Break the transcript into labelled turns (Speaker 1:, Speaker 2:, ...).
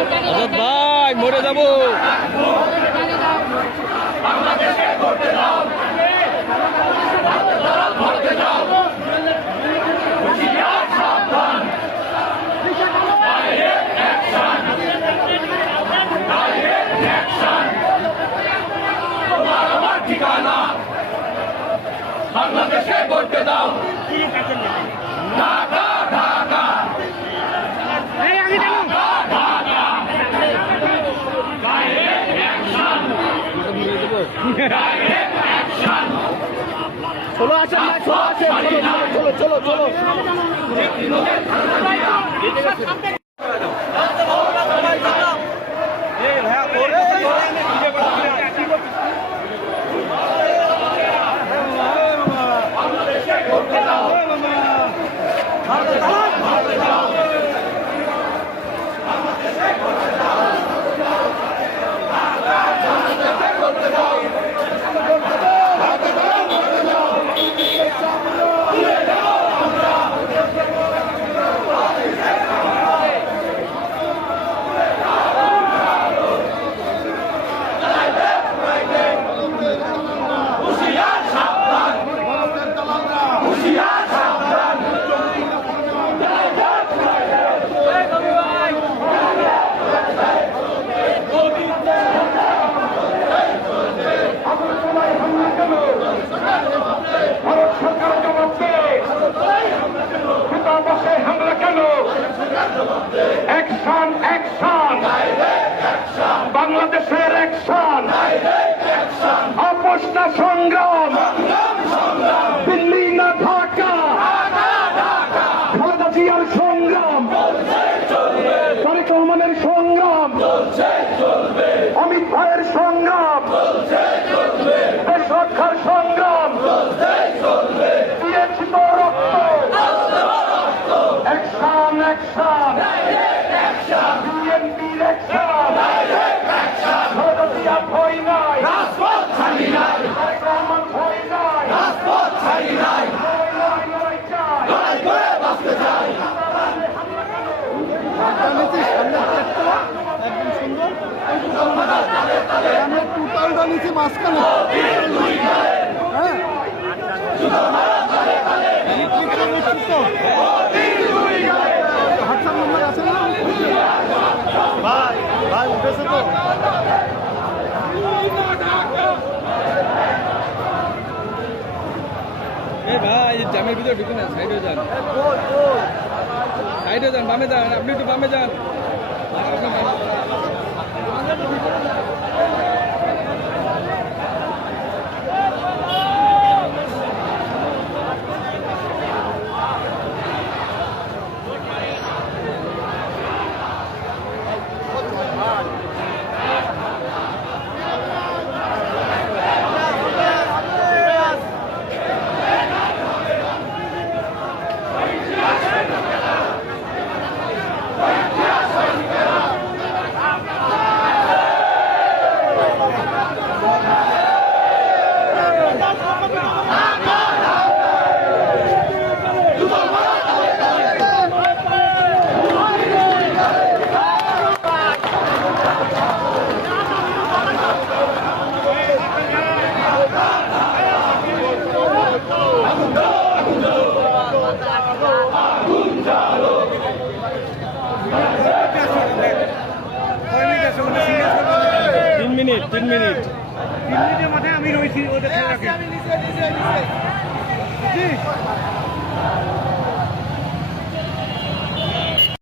Speaker 1: আজাদ ভাই মরে যাব।
Speaker 2: বাংলাদেশে করতে দাও।
Speaker 3: চলো আসেন চলো আসেন চলো চলো চলো চলো।
Speaker 2: ভাইয়ের সংগ্রাম। দেশ রক্ষার সংগ্রাম। দিয়েছি নাই। ভয় নাই।
Speaker 3: নিচে মাঝখানে। হ্যাঁ। হোয়াটসঅ্যাপ নাম্বার আছে না? ভাই ভাই উঠেছে তো।
Speaker 1: ভাই জামের ভিতরে ঢুকে না সাইডে যান। সাইডে যান বামে যান আপনি একটু বামে যান। তিন মিনিট তিন
Speaker 3: আমি রয়েছি ওদের